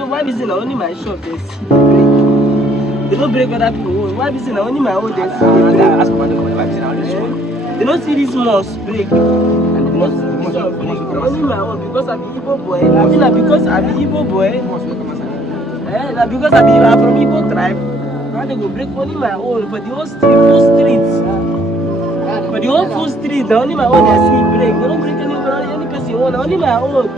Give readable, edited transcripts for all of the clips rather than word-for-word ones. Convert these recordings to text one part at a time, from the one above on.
No, why is it only my shop they see? They don't break other people. Why is it only my own they see? They don't see this mosque break. Only my own because I'm Igbo boy. I mean, because I'm Igbo boy. Because I'm from Igbo tribe. Now they go break only my own for the whole full streets. For the whole full street, only my own they see break. They don't break any person own. Only my own.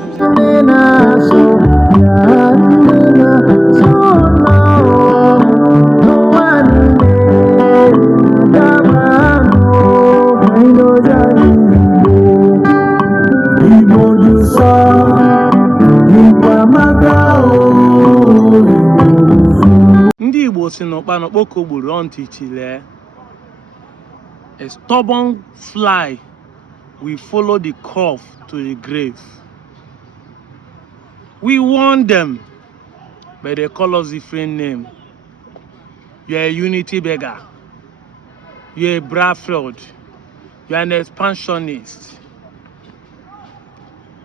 Ndị Igbo si n'ọkpa n'okpoko gburu ntị chile. A stubborn fly will follow the curve to the grave. We warn them, but they call us different name. You're a unity beggar. You're a Bradford. You're an expansionist.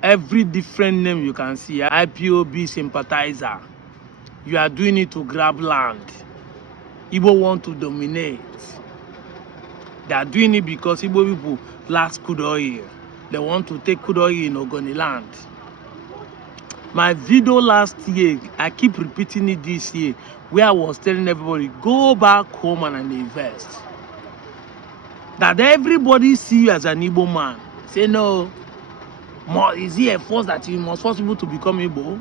Every different name you can see. IPOB sympathizer. You are doing it to grab land. Igbo want to dominate. They are doing it because Igbo people lack crude oil. They want to take crude oil in Ogoni land. My video last year, I keep repeating it this year, where I was telling everybody, go back home and invest. That everybody see you as an Igbo man. Say no, is it a force that you must force people to become Igbo?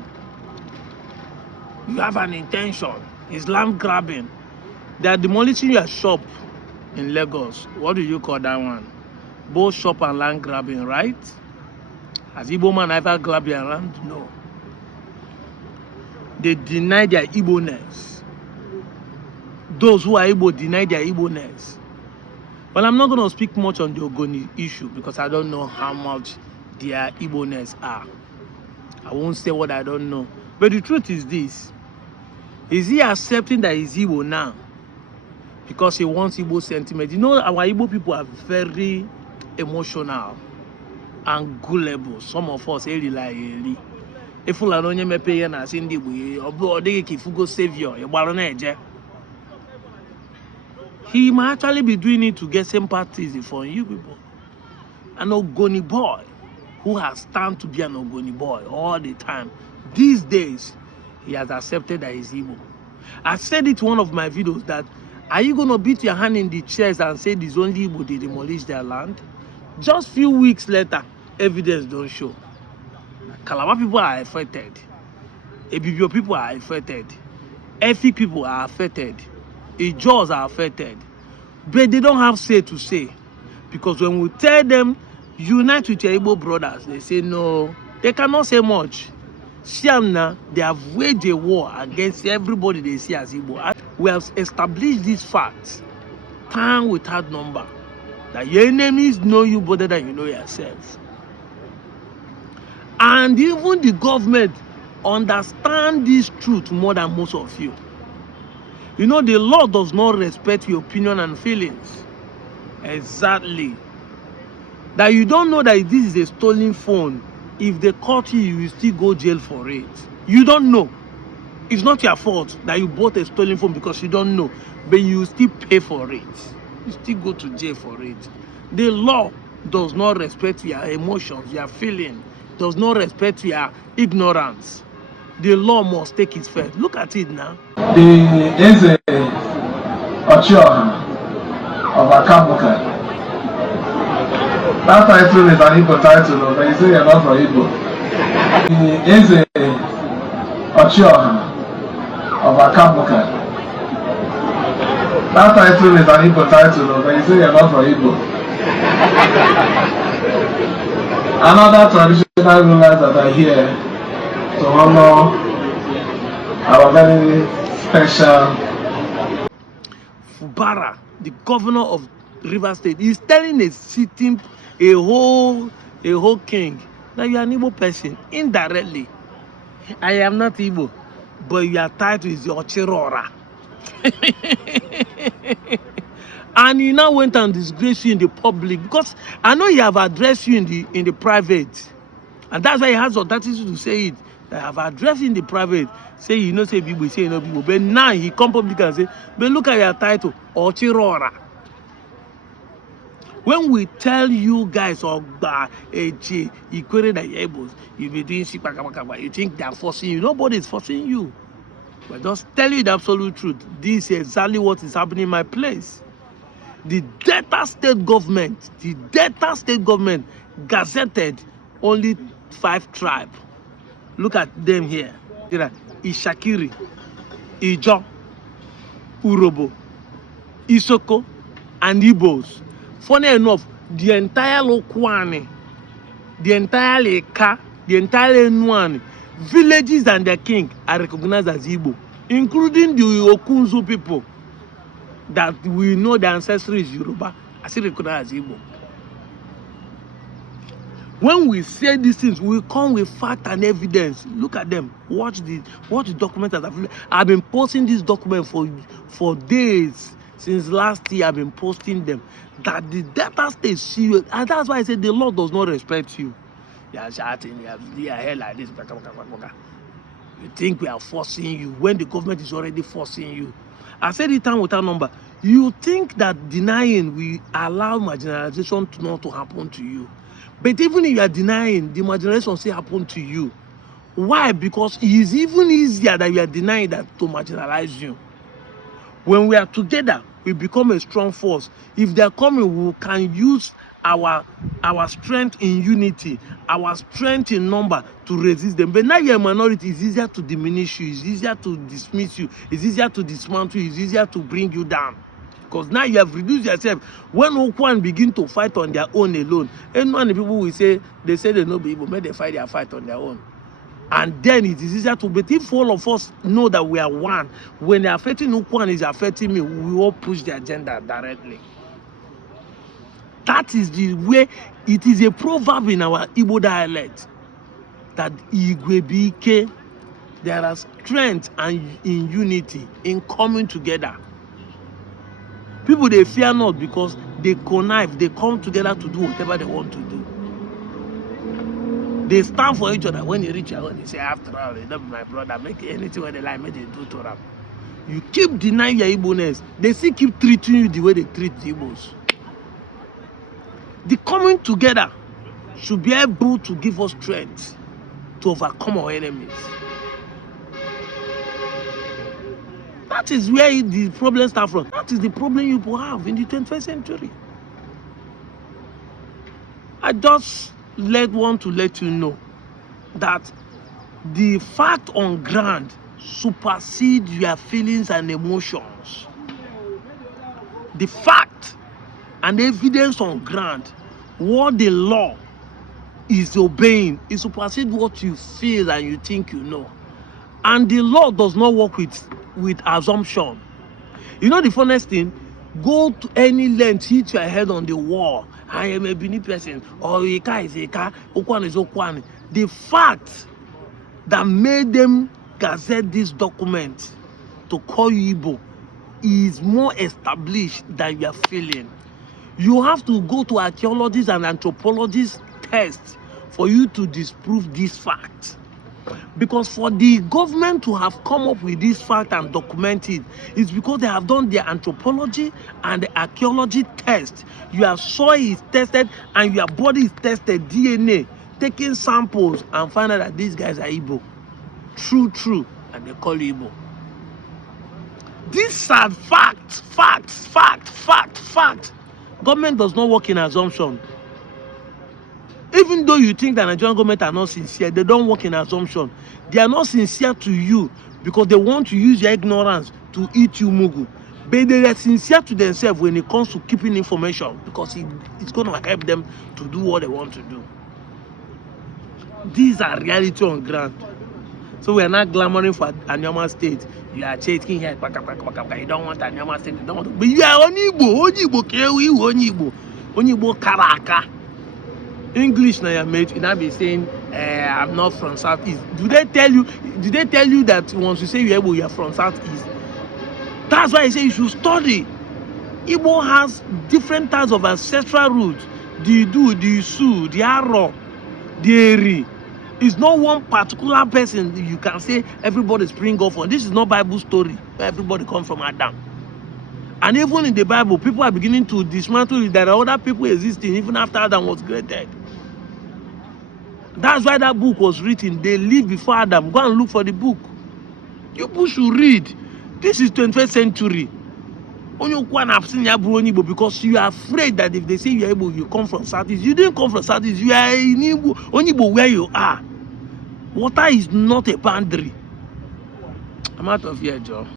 You have an intention. It's land grabbing. They are demolishing your shop in Lagos. What do you call that one? Both shop and land grabbing, right? Has Igbo man ever grabbed your land? No. They deny their Igbo-ness. Those who are Igbo deny their Igbo-ness. Well, I'm not going to speak much on the Ogoni issue because I don't know how much their Igbo-ness are. I won't say what I don't know. But the truth is this. Is he accepting that he's Igbo now? Because he wants Igbo sentiment. You know, our Igbo people are very emotional and gullible. Some of us really like if you don't me pay na sindi Igbo, if you go savior, he might actually be doing it to get sympathy from you people. An Ogoni boy who has stand to be an Ogoni boy all the time. These days, he has accepted that he's Igbo. I said it in one of my videos that, are you going to beat your hand in the chest and say this only Igbo they demolish their land? Just few weeks later, evidence don't show. Calabar people are affected. Ebibio people are affected. Efik people are affected. Ijaws are affected. But they don't have say to say. Because when we tell them, unite with your Igbo brothers, they say no. They cannot say much. Siamna, they have waged a war against everybody they see as Igbo. We have established this fact, time without number, that your enemies know you better than you know yourself. And even the government understand this truth more than most of you. You know, the law does not respect your opinion and feelings. Exactly. That you don't know that this is a stolen phone. If they caught you, you will still go jail for it. You don't know. It's not your fault that you bought a stolen phone because you don't know. But you still pay for it. You still go to jail for it. The law does not respect your emotions, your feelings. Does not respect your ignorance. The law must take its fate. Look at it now. The Eze Ochoa of Akabuka. That title is an Igbo title, but you say you're not from Igbo. The Eze Ochoa of Akabuka. That title is an Igbo title, but you say you're not from Igbo. Another traditional rulers that are here to honor our very special Fubara, the governor of River State, is telling a sitting, a whole king that you are an Igbo person indirectly. I am not Igbo, but your title is your Chirora. And he now went and disgraced you in the public because I know he have addressed you in the private, and that's why he has audacity to say it. I have addressed in the private, say you know say people, say you know people. But now he come public and say, but look at your title, Ochirora. When we tell you guys Ogba, Eche, Ikwere that you're able, you be doing shikakabakaba, you think they are forcing you. Nobody is forcing you. But just tell you the absolute truth. This is exactly what is happening in my place. The Delta state government, gazetted only 5 tribes. Look at them here. Ishakiri, Ijo, Urobo, Isoko, and Igbos. Funny enough, the entire Lokwani, the entire Leka, the entire Nwani, villages and their king are recognized as Igbo, including the Okunzu people that we know the ancestry is Yoruba, are still recognized as Igbo. When we say these things, we come with fact and evidence. Look at them. Watch the documents that I've been posting this document for days. Since last year, I've been posting them. That the Delta state serious, and that's why I said the law does not respect you. You are shouting, you have your hair like this. You think we are forcing you when the government is already forcing you. I said it time without number. You think that denying will allow marginalization to not to happen to you. But even if you are denying, the marginalization still happen to you. Why? Because it is even easier that you are denying that to marginalize you. When we are together, we become a strong force. If they are coming, we can use our strength in unity, our strength in number to resist them. But now you're a minority, it's easier to diminish you, it's easier to dismiss you, it's easier to dismantle you, it's easier to bring you down. Because now you have reduced yourself. When Okwan begin to fight on their own alone, and many people will say, they know people, may they fight their fight on their own. And then it is easier to, but if all of us know that we are one, when they are affecting Okwan is affecting me, we all push the agenda directly. That is the way, it is a proverb in our Igbo dialect, that Igwebike, there are strength and in unity, in coming together. People, they fear not because they connive, they come together to do whatever they want to do. They stand for each other. When they reach out, they say, after all, they don't be my brother, make anything where they like, make they do to them. You keep denying your Igbo-ness, they still keep treating you the way they treat the Igbos. The coming together should be able to give us strength to overcome our enemies. That is where the problem starts from. That is the problem you people have in the 21st century. I just want to let you know that the fact on ground supersedes your feelings and emotions. The fact and evidence on ground, what the law is obeying, it supersedes what you feel and you think you know. And the law does not work with assumption. You know the funniest thing? Go to any length, hit your head on the wall. I am a Bini person, or Eka is Eka, Okwan is Okwan. The fact that made them gazette this document to call you Igbo is more established than you are feeling. You have to go to archaeologists and anthropologists tests for you to disprove this fact. Because for the government to have come up with this fact and document it, it's because they have done their anthropology and the archaeology test. Your soil is tested and your body is tested, DNA, taking samples and find out that these guys are Igbo. True, and they call you Igbo. These are facts. Government does not work in assumption. Even though you think that Nigerian government are not sincere, they don't work in assumption. They are not sincere to you because they want to use your ignorance to eat you mugu. But they are sincere to themselves when it comes to keeping information because it's going to help them to do what they want to do. These are reality on ground. So we are not glamoring for Anyama State. You are chasing here, you don't want Anyama State, you don't want to, but you are Onigbo, Onigbo Karaka. English now, mate, you now be saying, I'm not from Southeast. Did they tell you that once you say you're from Southeast? That's why I say you should study. Igbo has different types of ancestral roots. The Idu, the Isu, the Aro, the Eri. It's not one particular person you can say everybody spring off on. This is not Bible story where everybody come from Adam. And even in the Bible, people are beginning to dismantle it. There are other people existing even after Adam was created. That's why that book was written. They lived before Adam. Go and look for the book. You people should read. This is 21st century. Because you are afraid that if they say you're Igbo, you come from Southeast. You didn't come from Southeast. You are in Igbo where you are. Water is not a boundary. I'm out of here, Joe.